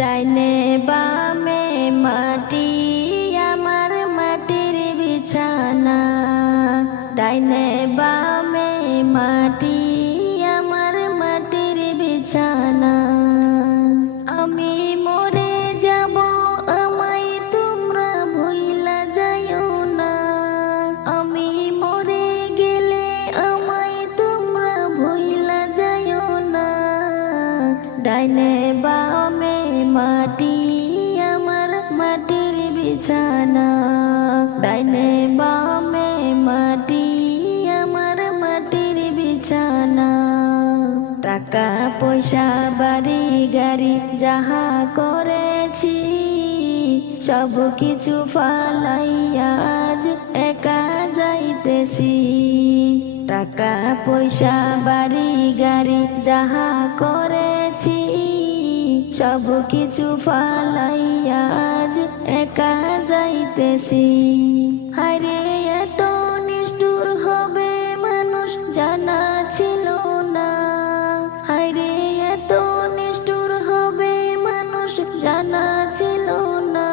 ডাইনে বামে মাটি আমার মাটির বিছানা, ডাইনে বামে মাটি আমার মাটির বিছানা। আমি মরে যাব আমায় তোমরা ভুইলা যাইও না, আমি মরে গেলে আমায় তোমরা ভুইলা যাইও না। ডাইনে বামে মাটি আমার মাটির বিছানা, ডাইনে বামে মাটি আমার মাটির বিছানা। টাকা পয়সা বাড়ি গাড়ি যাহা করেছি সব কিছু ফালাইয়া আজ একা যাইতেছি। টাকা পয়সা বাড়ি গাড়ি যাহা করেছি সব কিছু ফালাইয়া আজ একা যাইতেছি। হায়রে এত নিষ্ঠুর হবে মানুষ জানা ছিল না, হায়রে এত নিষ্ঠুর হবে মানুষ জানা ছিল না।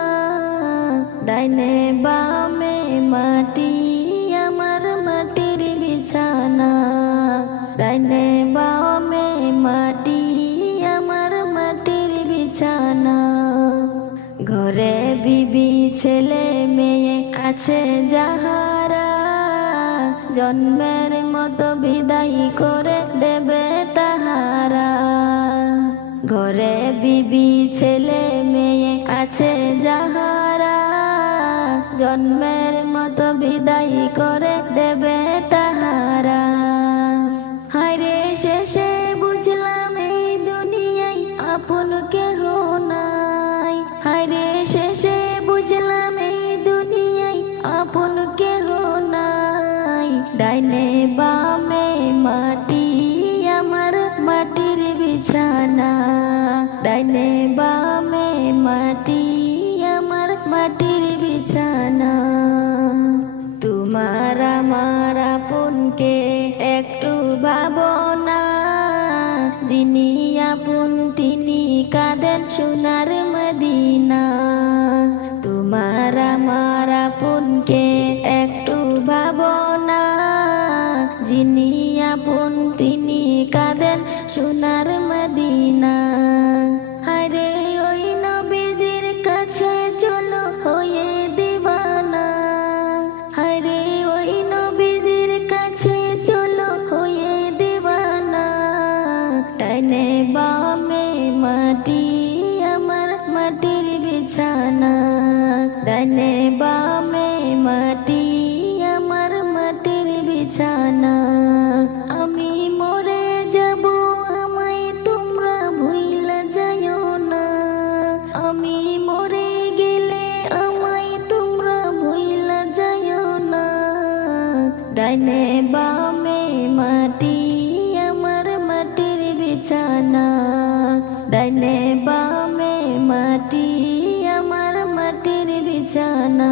ডাইনে বামে মাটি আমার মাটির বিছানা, ডাইনে বামে মাটি আমার মাটির বিছানা। ঘরে বিবি ছেলে মেয়ে আছে যাহারা জন্মের মতো বিদায় করে দেবে তাহারা। ঘরে বিবি ছেলে মেয়ে আছে যাহারা জন্মের মতো বিদায় করে দেবে তাহারা। হায়রে শেষে বুঝলাম এই দুনিয়ায় আপন কেহ নাই, হায়রে শেষে বুঝলাম এই দুনিয়ায় আপন কেহ নাই। ডাইনে বামে মাটি আমার মাটির বিছানা, ডাইনে বামে মাটি আমার মাটির বিছানা। তোমার আমার আপনকে একটু ভাবনা, যিনি আপন তিনি কাঁদেন সোনার মদিনা। তোমার আমার আপনকে একটু ভাবনা, যিনি আপন তিনি কাঁদেন সোনার মদিনা। হায়রে ওই নবীজির কাছে চলো হয়ে দিবানা, হায়রে ওই নবীজির কাছে চলো হয়ে দিবানা। ডাইনে বামে মাটি আমার মাটির বিছানা, ডাইনে বামে মাটি আমার মাটির বিছানা। আমি মরে যাব আমায় তোমরা ভুইলা যাইও না, আমি মরে গেলে আমায় তোমরা ভুইলা যাইও না। ডাইনে বামে মাটি আমার মাটির বিছানা, ডাইনে বামে মাটি আমার মাটির বিছানা।